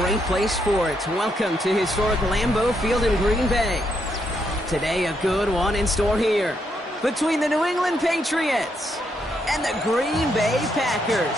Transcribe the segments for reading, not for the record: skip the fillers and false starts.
great place for it. Welcome to historic Lambeau Field in Green Bay. Today, a good one in store here between the New England Patriots and the Green Bay Packers.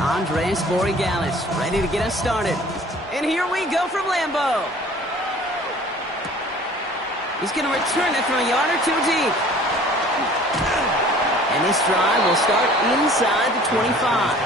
Andres Borregales ready to get us started. And here we go from Lambeau. He's going to return it from a yard or two deep. And this drive will start inside the 25.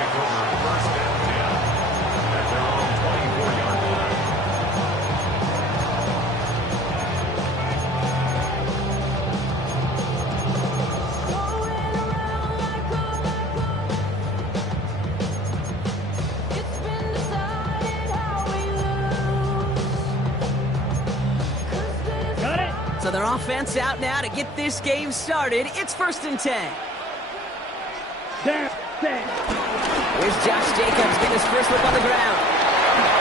So their offense out now to get this game started. It's 1st and 10. Here's Josh Jacobs getting his first look on the ground.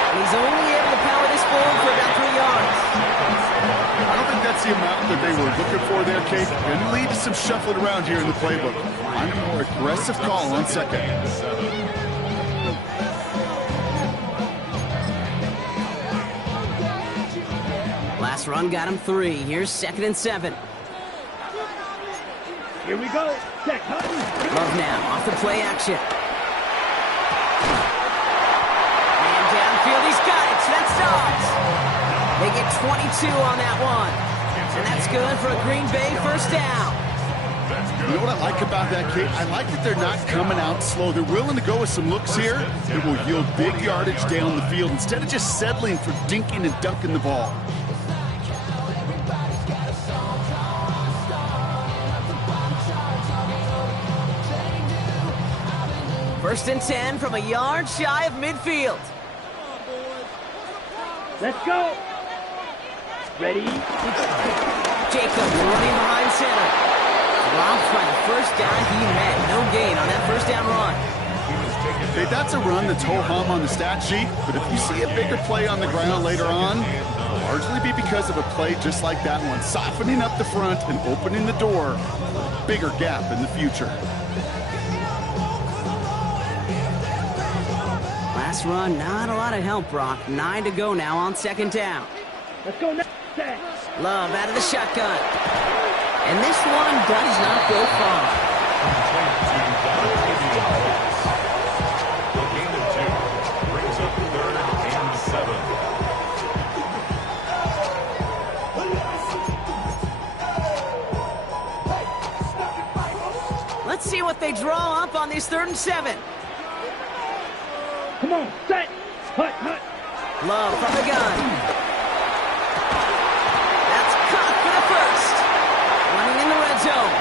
And he's only able to power this forward for about 3 yards. I don't think that's the amount that they were looking for there, Kate. Going to lead to some shuffling around here in the playbook. I'm a more aggressive call on second. Last run got him 3. Here's 2nd and 7. Here we go. Love now off the play action. And downfield, he's got it. So that's Dobbs. They get 22 on that one. And that's good for a Green Bay first down. You know what I like about that, Kate? I like that they're not coming out slow. They're willing to go with some looks here that will yield big yardage down the field instead of just settling for dinking and dunking the ball. First and 10 from a yard shy of midfield. Let's go. Ready? Jacobs running behind center. Dropped by the first down he had. No gain on that first down run. Hey, that's a run that's ho-hum on the stat sheet, but if you see a bigger play on the ground later on, it'll largely be because of a play just like that one, softening up the front and opening the door for a bigger gap in the future. Last run, not a lot of help, Brock. 9 to go now on 2nd down. Let's go next. Love out of the shotgun. And this one does not go far. The gain of 2 brings up 3rd and 7. Let's see what they draw up on this 3rd and 7. Come on, set. Hut. Love from the gun. That's caught for the first. Running in the red zone.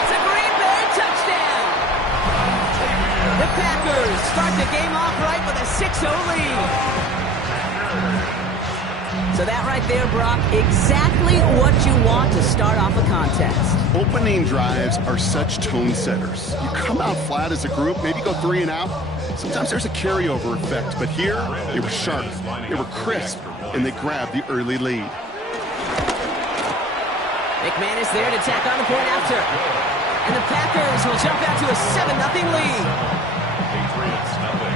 It's a Green Bay touchdown. The Packers start the game off right with a 6-0 lead. So that right there, Brock, exactly what you want to start off a contest. Opening drives are such tone setters. You come out flat as a group, maybe go 3 and out. Sometimes there's a carryover effect, but here they were sharp, they were crisp, and they grabbed the early lead. McManus there to tack on the point after. And the Packers will jump out to a 7-0 lead. Patriots nothing.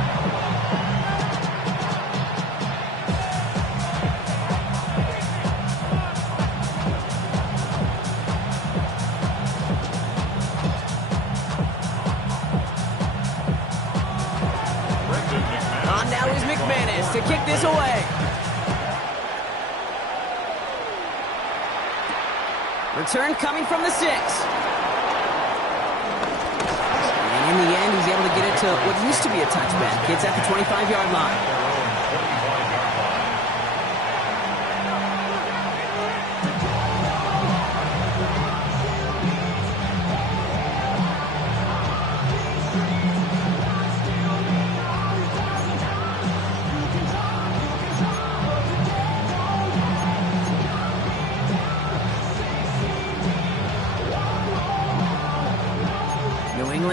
On now is McManus to kick this away. Return coming from the 6. And in the end, he's able to get it to what used to be a touchback. It's at the 25-yard line.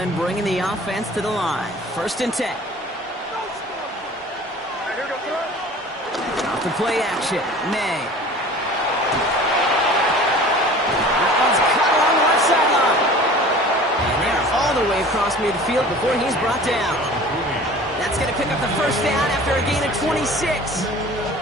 England bringing the offense to the line. 1st and 10. Off the play action. May. That one's cut along the left sideline. And they're all the way across midfield before he's brought down. That's going to pick up the 1st down after a gain of 26.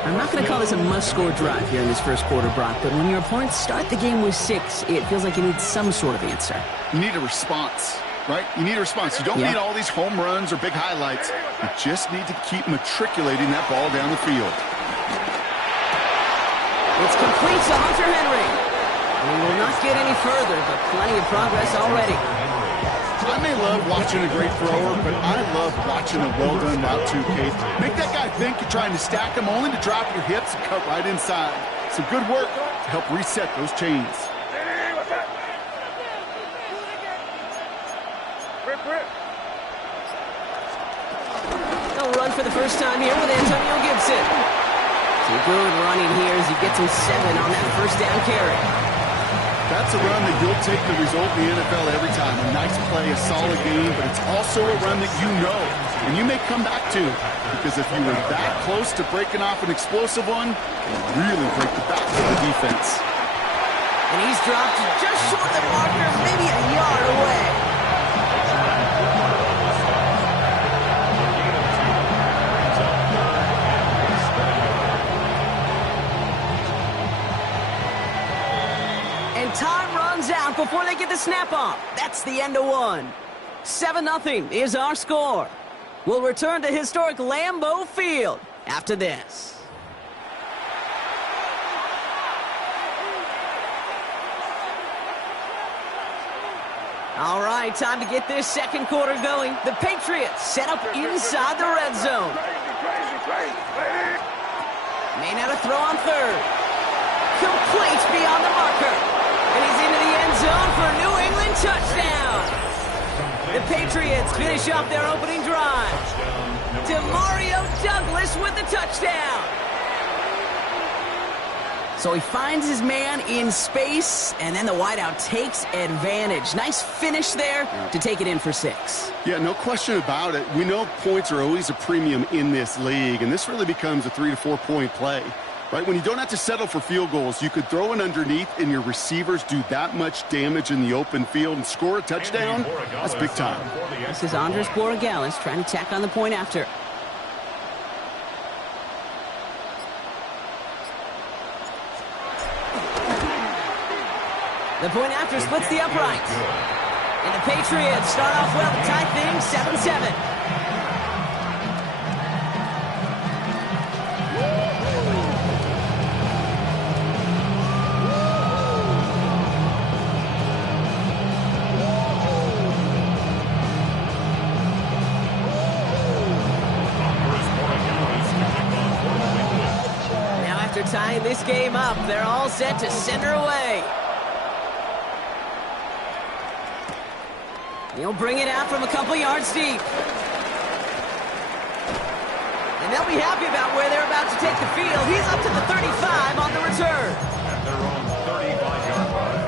I'm not going to call this a must-score drive here in this first quarter, Brock, but when your opponents start the game with 6, it feels like you need some sort of answer. You need a response, right? You need a response. You don't need all these home runs or big highlights. You just need to keep matriculating that ball down the field. It's complete to Hunter Henry. We will not get any further, but plenty of progress already. I may love watching a great thrower, but I love watching a well-done route too, Kate. Make that guy think you're trying to stack him, only to drop your hips and cut right inside. Some good work to help reset those chains. They'll run for the first time here with Antonio Gibson. Some good running here as he gets him 7 on that 1st down carry. That's a run that you'll take the result in the NFL every time. A nice play, a solid game, but it's also a run that you know and you may come back to, because if you were that close to breaking off an explosive one, it'll really break the back of the defense. And he's dropped just short of the marker, maybe a yard away. And time runs out before they get the snap off. That's the end of one. 7-0 is our score. We'll return to historic Lambeau Field after this. All right, time to get this second quarter going. The Patriots set up inside the red zone. May now to throw on 3rd. Complete beyond the marker. And he's into the end zone for a New England touchdown. The Patriots finish off their opening drive. Demario Douglas with the touchdown. So he finds his man in space, and then the wideout takes advantage. Nice finish there to take it in for 6. Yeah, no question about it. We know points are always a premium in this league, and this really becomes a 3 to 4 point play. Right, when you don't have to settle for field goals, you could throw it underneath and your receivers do that much damage in the open field and score a touchdown. That's big time. This is Andres Borregales trying to tack on the point after. The point after splits the uprights. And the Patriots start off well to tie things 7-7. Tying this game up, they're all set to center away. He'll bring it out from a couple yards deep. And they'll be happy about where they're about to take the field. He's up to the 35 on the return. At their own 35-yard line.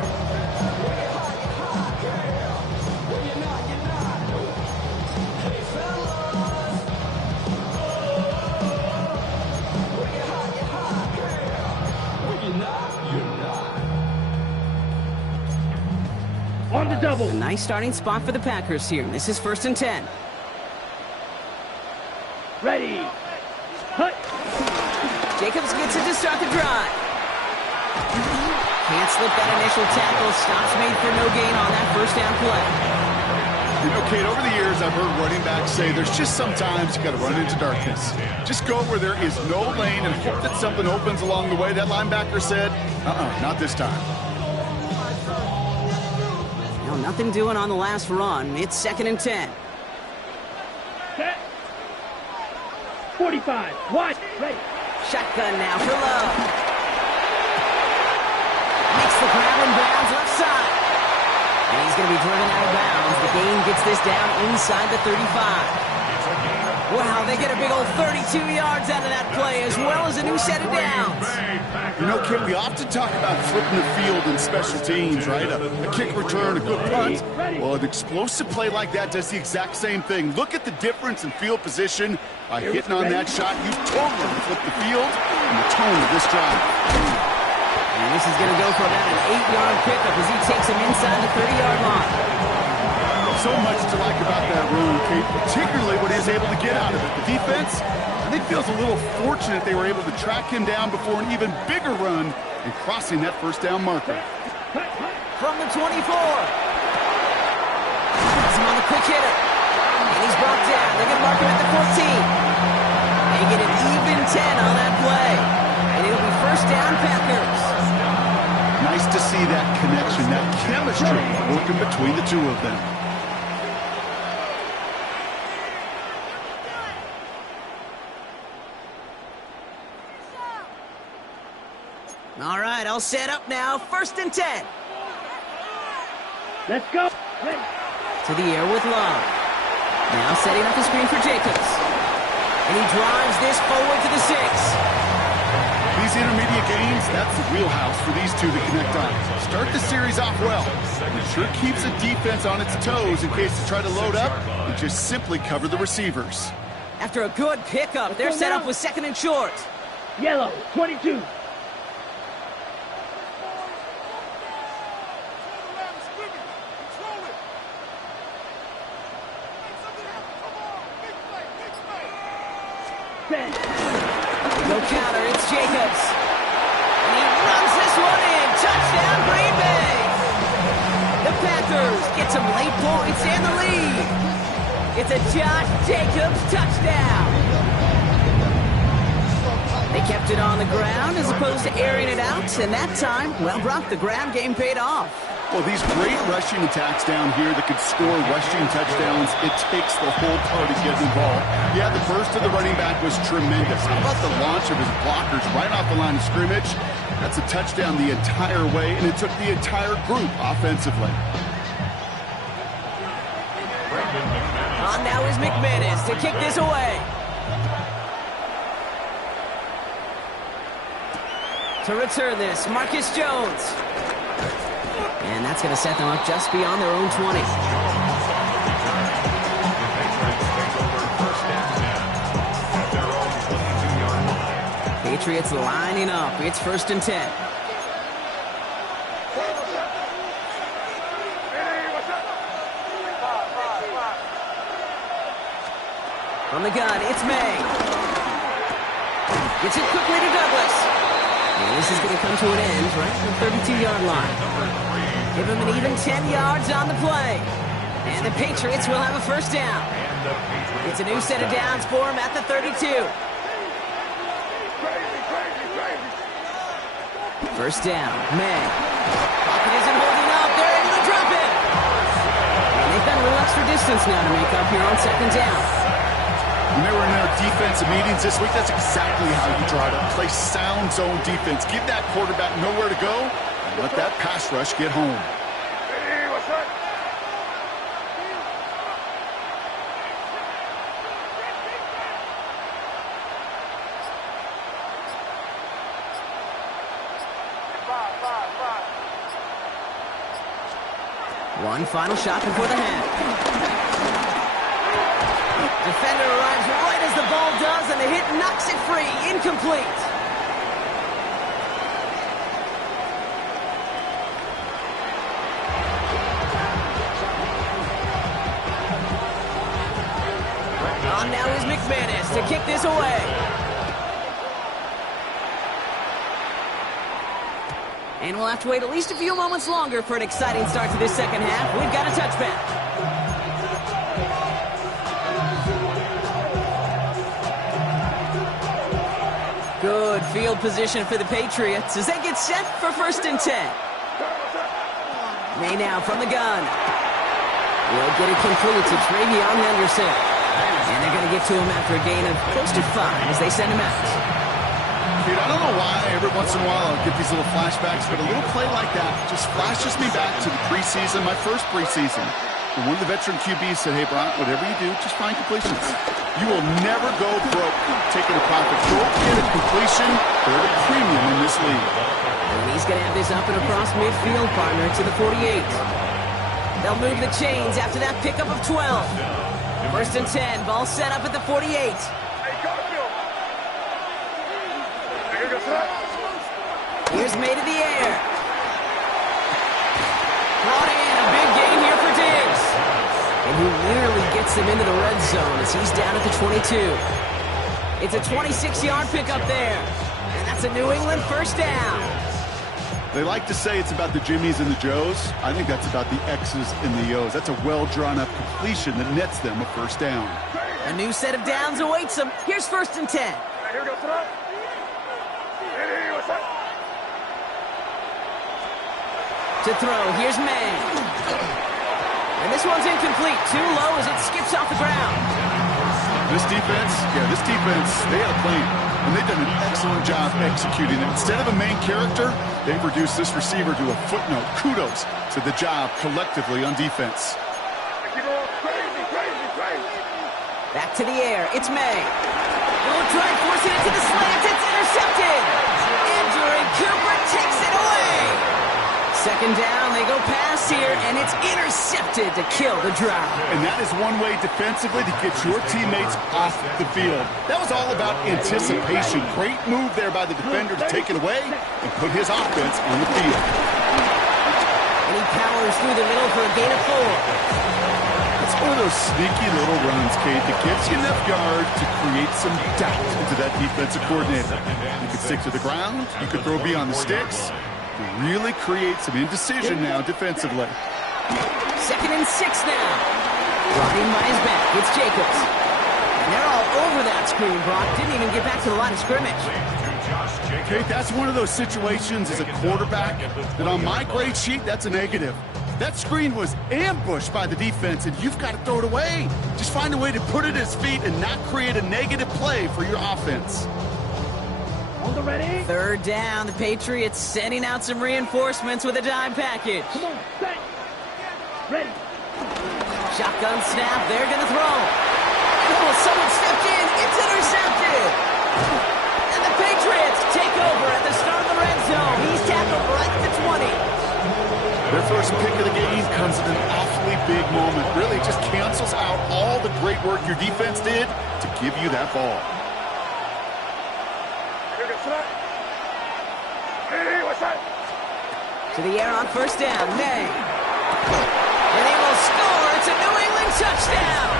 On the double. A nice starting spot for the Packers here. This is 1st and 10. Ready. Hut. Jacobs gets it to start the drive. Can't slip that initial tackle. Stops made for no gain on that 1st down play. You know, Kate, over the years, I've heard running backs say there's just sometimes you got to run into darkness. Just go where there is no lane and hope that something opens along the way. That linebacker said, not this time. Nothing doing on the last run. It's 2nd and 10. Set. 45. Watch. Ready. Shotgun now for Love. Makes the grab in bounds left side. And he's going to be driven out of bounds. The gain gets this down inside the 35. It's a gain of Wow, they get a big old 32 yards out of that play, as well as a new set of downs. You know, Kid, we often talk about flipping the field in special teams, right? A kick return, a good punt. Well, an explosive play like that does the exact same thing. Look at the difference in field position. By hitting on that shot, you totally flip the field and the tone of this drive. And this is going to go for about an 8-yard pickup as he takes him inside the 30-yard line. So much to like about that run, Kate, particularly what he was able to get out of it. The defense, I think, feels a little fortunate they were able to track him down before an even bigger run and crossing that first down marker. From the 24. Has him on the quick hitter. And he's brought down. They're going to mark him at the 14. They get an even 10 on that play. And it'll be first down, Packers. Nice to see that connection, that chemistry working between the two of them. All right, all set up now. First and 10. Let's go. To the air with Love. Now setting up the screen for Jacobs. And he drives this forward to the 6. These intermediate gains, that's the wheelhouse for these two to connect on. Start the series off well. It sure keeps the defense on its toes in case they try to load up and just simply cover the receivers. After a good pickup, they're set up with second and short. Yellow, 22. No counter, it's Jacobs. And he runs this one in. Touchdown, Green Bay. The Packers get some late points and the lead. It's a Josh Jacobs touchdown. They kept it on the ground as opposed to airing it out, and that time, well, Brock, the ground game paid off. Well, these great rushing attacks down here that could score rushing touchdowns, it takes the whole party getting involved. Yeah, the burst of the running back was tremendous. How about the launch of his blockers right off the line of scrimmage? That's a touchdown the entire way, and it took the entire group offensively. On now is McManus to kick this away. To return this, Marcus Jones. And that's going to set them up just beyond their own 20. Patriots lining up. It's first and 10. From the gun, it's May. Gets it quickly to Douglas. And this is going to come to an end right at the 32-yard line. Give him an even 10 yards on the play. And the Patriots will have a first down. It's a new set of downs for him at the 32. First down, May. Pocket isn't holding up. They're able to drop it. And they've got a little extra distance now to make up here on second down. When they were in their defensive meetings this week, that's exactly how you try to play sound zone defense. Give that quarterback nowhere to go and let that pass rush get home. One final shot before the half. Defender arrives right as the ball does, and the hit knocks it free. Incomplete. On now is McManus to kick this away. And we'll have to wait at least a few moments longer for an exciting start to this second half. We've got a touchback. Good field position for the Patriots as they get set for first and 10. May now from the gun. Will get it complete to Travion Henderson. And they're going to get to him after a gain of close to 5 as they send him out. Dude, I don't know why every once in a while I'll get these little flashbacks, but a little play like that just flashes me back to the preseason, my first preseason. And one of the veteran QBs said, hey, Brian, whatever you do, just find completions. You will never go broke taking a profit. Go get a completion. They're at a premium in this league. And he's going to have this up and across midfield, partner, to the 48. They'll move the chains after that pickup of 12. First and 10, ball set up at the 48. Here's made in the air. Brought in, a big gain here for Diggs. And he nearly gets them into the red zone as he's down at the 22. It's a 26-yard pickup there. And that's a New England first down. They like to say it's about the Jimmies and the Joes. I think that's about the X's and the O's. That's a well-drawn-up completion that nets them a first down. A new set of downs awaits them. Here's first and 10. To throw, here's May. And this one's incomplete. Too low as it skips off the ground. This defense, they had a plan. And they've done an excellent job executing it. Instead of a main character, they've reduced this receiver to a footnote. Kudos to the job collectively on defense. Back to the air. It's May. They'll try forcing it to the slant. It's intercepted. Andrew Cooper takes it away. Second down, they go pass here, and it's intercepted to kill the drive. And that is one way defensively to get your teammates off the field. That was all about anticipation. Great move there by the defender to take it away and put his offense on the field. And he powers through the middle for a gain of 4. It's one of those sneaky little runs, Kate, that gets you enough yards to create some doubt into that defensive coordinator. You could stick to the ground. You could throw beyond the sticks. Really create some indecision now defensively. Second and 6 now. Brought in by his back. It's Jacobs. And they're all over that screen, Brock. Didn't even get back to the line of scrimmage. Okay, that's one of those situations as a quarterback that on my grade sheet, that's a negative. That screen was ambushed by the defense, and you've got to throw it away. Just find a way to put it at his feet and not create a negative play for your offense. Ready? Third down, the Patriots sending out some reinforcements with a dime package. Come on, set. Ready. Shotgun snap, they're going to throw. Oh, someone stepped in, it's intercepted. And the Patriots take over at the start of the red zone. He's tackled right at the 20. Their first pick of the game comes at an awfully big moment. Really just cancels out all the great work your defense did to give you that ball. To the air on first down, May. And they will score. It's a New England touchdown.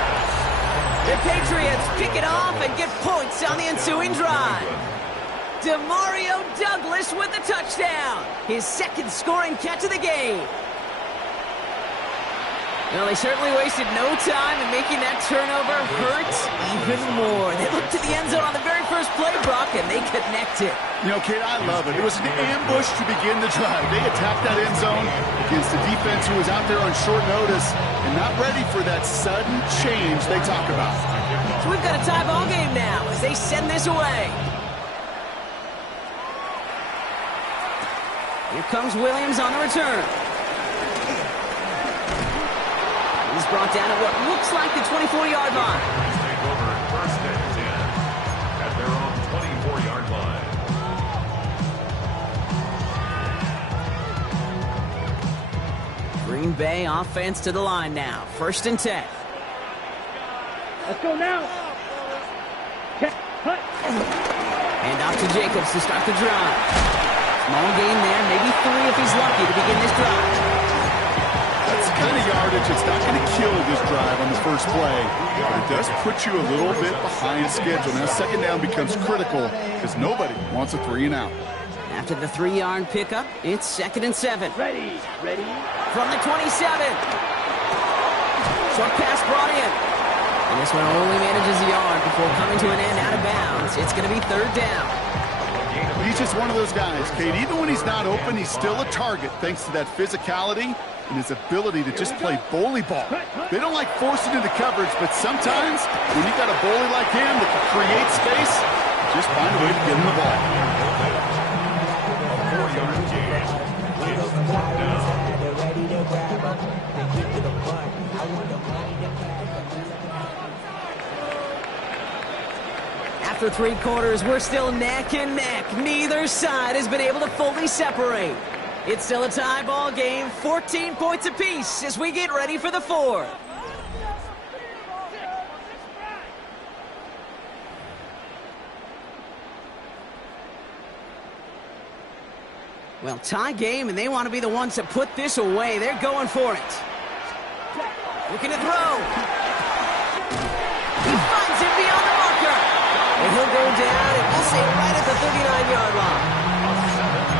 The Patriots pick it off and get points on the ensuing drive. Demario Douglas with the touchdown. His second scoring catch of the game. Well, they certainly wasted no time in making that turnover hurt even more. They looked to the end zone on the very first play, Brock, and they connected. You know, Kate, I love it. It was an ambush to begin the drive. They attacked that end zone against a defense who was out there on short notice and not ready for that sudden change they talk about. So we've got a tie ball game now as they send this away. Here comes Williams on the return. He's brought down at what looks like the 24-yard line. Take over first and 10 at their own 24-yard line. Green Bay offense to the line now. First and 10. Let's go now. Check. Hut. Hand off to Jacobs to start the drive. Small gain there, maybe 3 if he's lucky to begin this drive. That's the kind of yardage that's not going to kill this drive on the first play, but it does put you a little bit behind schedule. Now second down becomes critical because nobody wants a 3-and-out. After the 3-yard pickup, it's second and 7. Ready. From the 27. Short pass brought in. And this one only manages a yard before coming to an end out of bounds. It's going to be third down. He's just one of those guys, Kate. Even when he's not open, he's still a target thanks to that physicality and his ability to just play bully ball. They don't like forcing into coverage, but sometimes when you've got a bully like him that can create space, just find a way to get him the ball. After 3 quarters, we're still neck and neck. Neither side has been able to fully separate. It's still a tie ball game, 14 points apiece as we get ready for the 4th. Well, tie game, and they want to be the ones that put this away. They're going for it. Looking to throw. He finds him beyond the marker. And he'll go down, and we'll say right at the 39-yard line.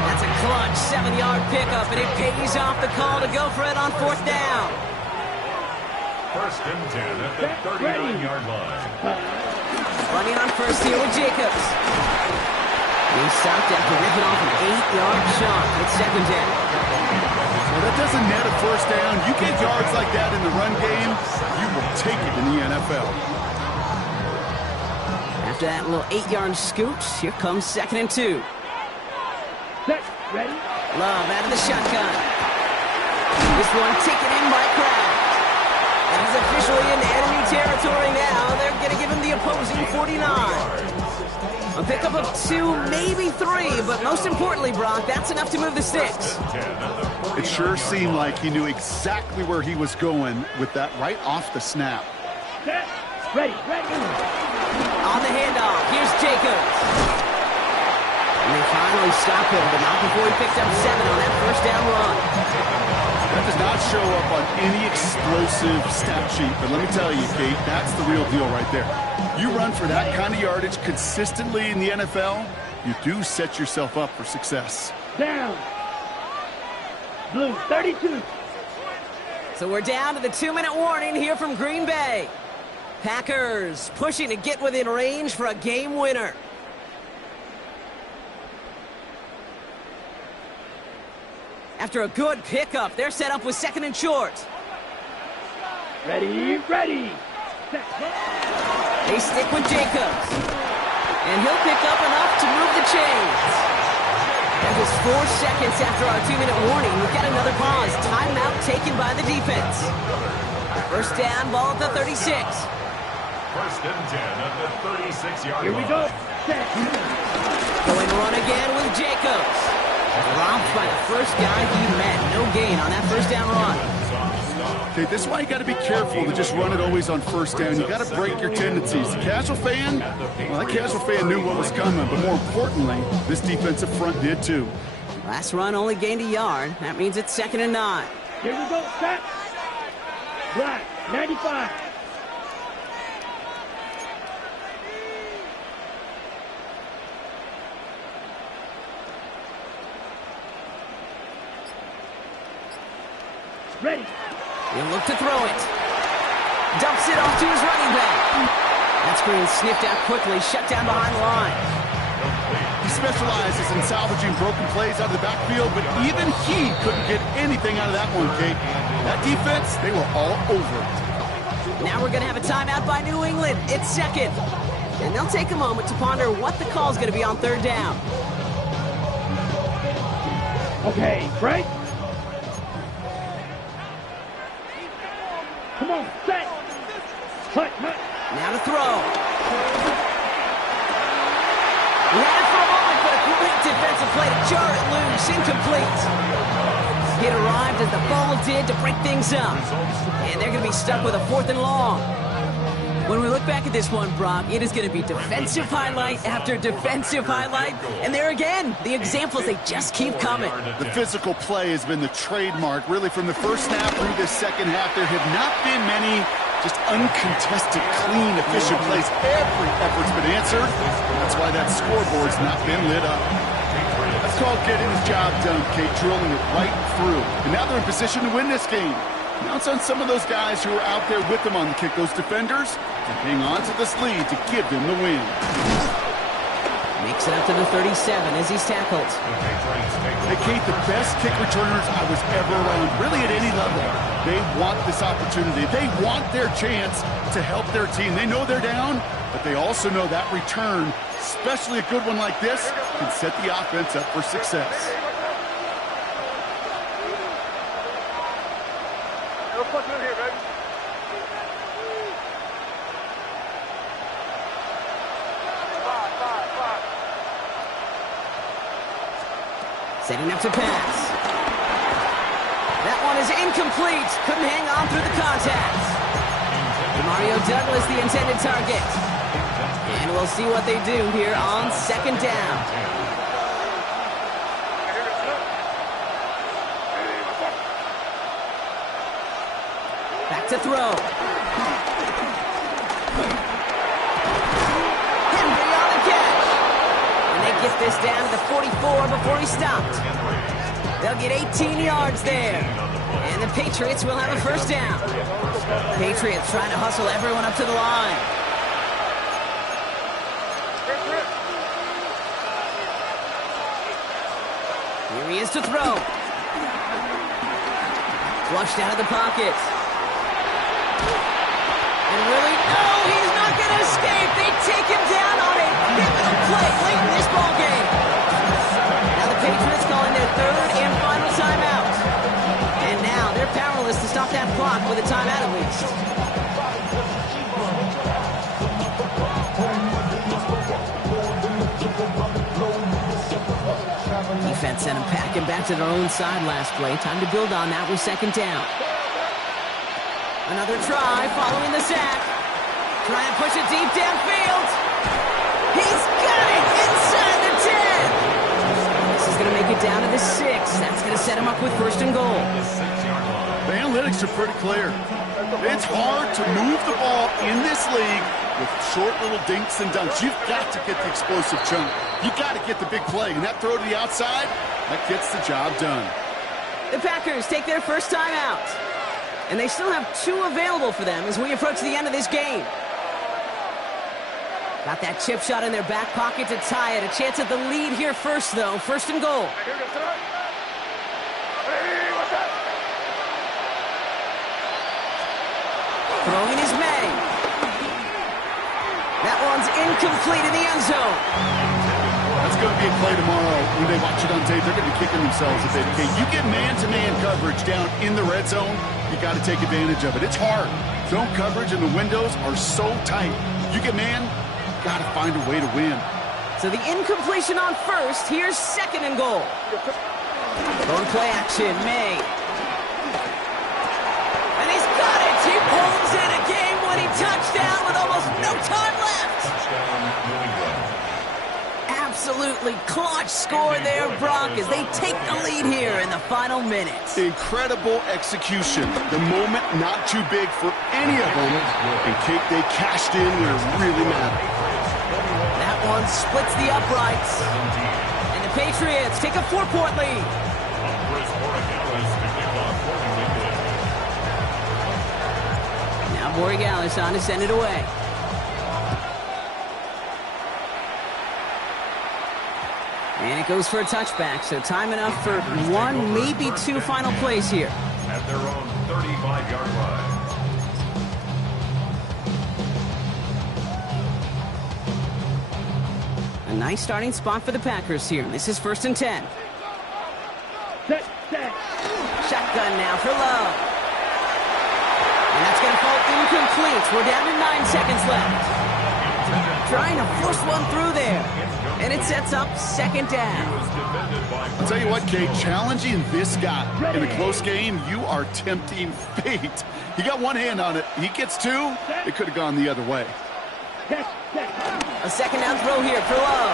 That's a clutch 7-yard pickup, and it pays off the call to go for it on 4th down. 1st and 10 at the 39-yard line. Running on first here with Jacobs. He stopped after ripping off an 8-yard shot. It's 2nd down. Well, that doesn't net a 1st down. You get yards like that in the run game, you will take it in the NFL. After that little 8-yard scoot, here comes 2nd and 2. Set. Ready? Love out of the shotgun. This one taken in by Kraft. And he's officially in enemy territory now. They're going to give him the opposing 49. A pickup of 2, maybe 3, but most importantly, Brock, that's enough to move the sticks. It sure seemed like he knew exactly where he was going with that right off the snap. Set. Ready. On the handoff, here's Jacobs. And they finally stop him, but not before he picked up 7 on that 1st down run. That does not show up on any explosive stat sheet, but let me tell you, Kate, that's the real deal right there. You run for that kind of yardage consistently in the NFL, you do set yourself up for success. Down. Blue, 32. So we're down to the 2-minute warning here from Green Bay. Packers pushing to get within range for a game winner. After a good pickup, they're set up with 2nd and short. Ready. Set. They stick with Jacobs. And he'll pick up enough to move the chains. And just 4 seconds after our 2-minute warning, we've got another pause. Timeout taken by the defense. 1st down, ball at the 36. 1st and 10 at the 36-yard line. Here we go. Set. Going to run again with Jacobs. Robbed by the first guy he met. No gain on that 1st down run. Okay, this is why you got to be careful to just run it always on 1st down. You got to break your tendencies. The casual fan, well, that casual fan knew what was coming, but more importantly, this defensive front did too. Last run only gained a yard. That means it's 2nd and 9. Here we go. Set. Black, 95. Ready. He'll look to throw it. Dumps it off to his running back. That screen sniffed out quickly, shut down behind the line. He specializes in salvaging broken plays out of the backfield, but even he couldn't get anything out of that one, Kate. That defense, they were all over it. Now we're going to have a timeout by New England. It's 2nd. And they'll take a moment to ponder what the call is going to be on 3rd down. Okay, break. Come on, set. Hut. Now to throw. He had it for a moment, but a great defensive play to jar it loose. Incomplete. It arrived as the ball did to break things up. And they're going to be stuck with a 4th and long. When we look back at this one, Brock, it is going to be defensive highlight after defensive highlight. And there again, the examples, they just keep coming. The physical play has been the trademark, really, from the 1st snap through this 2nd half. There have not been many just uncontested, clean, efficient plays. Every effort's been answered. That's why that scoreboard's not been lit up. That's called getting the job done, Kate, drilling it right through. And now they're in position to win this game. Now it's on some of those guys who are out there with them on the kick, those defenders, to hang on to this lead to give them the win. Makes it up to the 37 as he's tackled. Hey, Kate, the best kick returners I was ever around, really at any level. They want this opportunity. They want their chance to help their team. They know they're down, but they also know that return, especially a good one like this, can set the offense up for success. Setting up to pass. That one is incomplete. Couldn't hang on through the contact. Mario Douglas, the intended target. And we'll see what they do here on second down. Back to throw. Henry on the catch. And they get this down to the 44 before he stopped. They'll get 18 yards there. And the Patriots will have a first down. Patriots trying to hustle everyone up to the line. Here he is to throw. Flushed out of the pocket. And really, no, he's not going to escape. They take him down on a pivotal play late in this ballgame. Now the Patriots calling their third and final timeout. And now they're powerless to stop that clock with a timeout at least. Defense sent him packing back to their own side last play. Time to build on that with second down. Another try following the sack. Trying to push it deep downfield. He's got it inside the 10. This is going to make it down to the 6. That's going to set him up with first and goal. The analytics are pretty clear. It's hard to move the ball in this league with short little dinks and dunks. You've got to get the explosive chunk. You've got to get the big play. And that throw to the outside, that gets the job done. The Packers take their first time out. And they still have 2 available for them as we approach the end of this game. Got that chip shot in their back pocket to tie it. A chance at the lead here first, though. First and goal. Throwing is May. That one's incomplete in the end zone. That's going to be a play tomorrow. When they watch it on tape, they're going to be kicking themselves a bit. Okay, you get man-to-man coverage down in the red zone, you got to take advantage of it. It's hard. Zone coverage and the windows are so tight. You get man, got to find a way to win. So the incompletion on first. Here's second and goal. Going play action, May. And he's got it. He pulls in a game-winning touchdown with almost no time left. Absolutely clutch score there, Brock, as they take the lead here in the final minutes. Incredible execution. The moment not too big for any of them. And Kate, they cashed in where it really mattered. That one splits the uprights. And the Patriots take a 4-point lead. Now Borregales on to send it away. And it goes for a touchback, so time enough for 1, maybe 2 final plays here. At their own 35-yard line. A nice starting spot for the Packers here. This is first and 10. Shotgun now for Love. And that's going to fall incomplete. We're down to 9 seconds left. Trying to force one through there. And it sets up second down. I'll tell you what, Kate, challenging this guy in a close game, you are tempting fate. He got one hand on it. He gets 2. It could have gone the other way. A second down throw here for Love.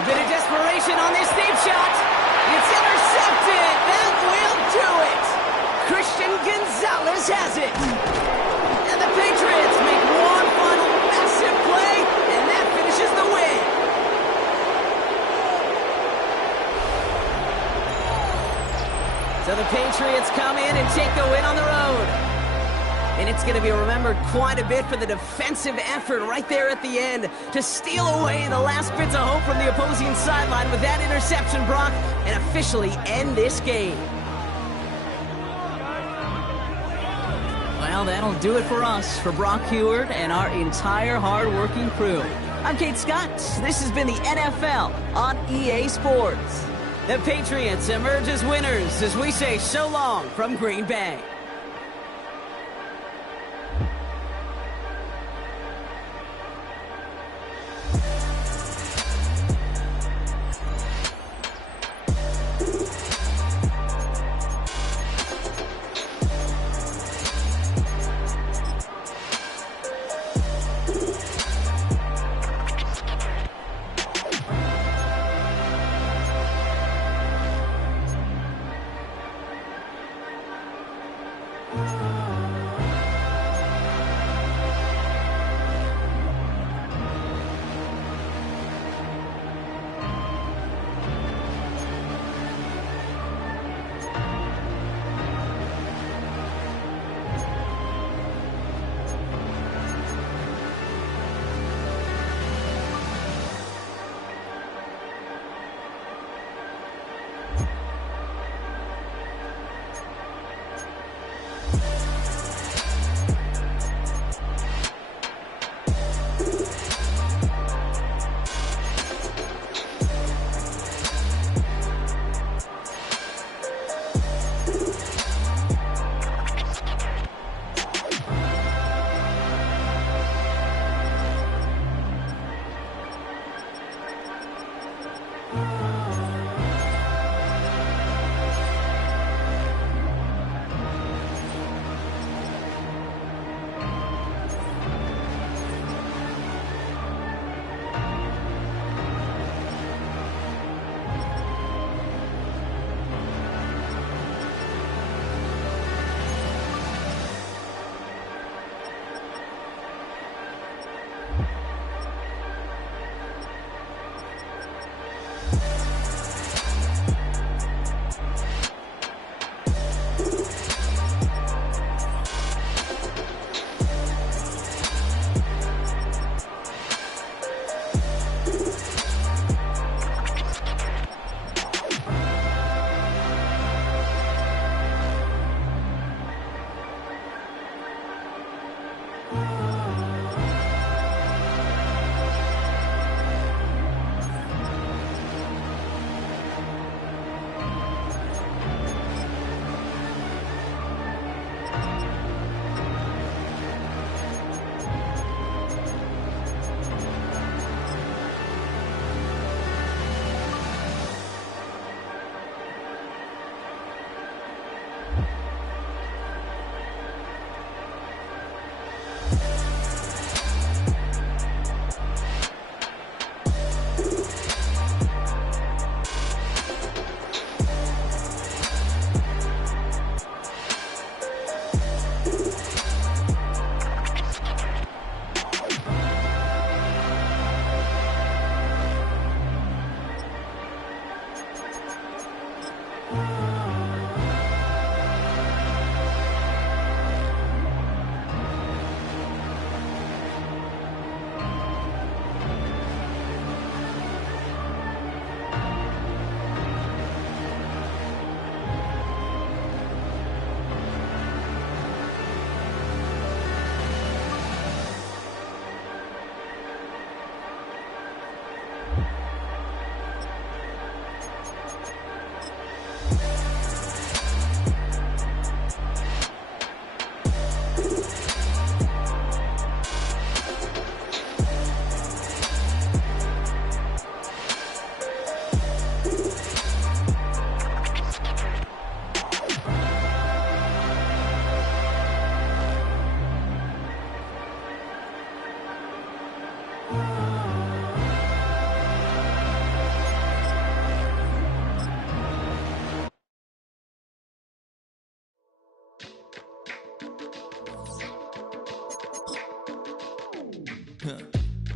A bit of desperation on this deep shot. It's intercepted. That will do it. Christian Gonzalez has it. And the Patriots make one final massive play, and that finishes the win. So the Patriots come in and take the win on the road. And it's going to be remembered quite a bit for the defensive effort right there at the end to steal away the last bits of hope from the opposing sideline with that interception, Brock, and officially end this game. Well, that'll do it for us, for Brock Heward and our entire hard-working crew. I'm Kate Scott. This has been the NFL on EA Sports. The Patriots emerge as winners as we say so long from Green Bay.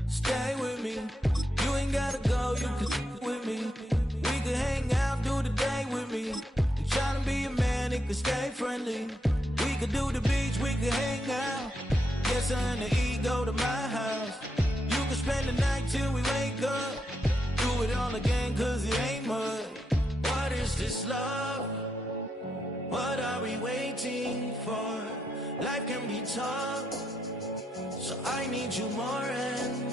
Stay with me. You ain't gotta go, you can with me. We could hang out, do the day with me. You tryna be a man, it could stay friendly. We could do the beach, we could hang out. Get something to eat, go to my house. You could spend the night till we wake up. Do it all again, cause it ain't much. What is this love? What are we waiting for? Life can be tough, so I need you more and more.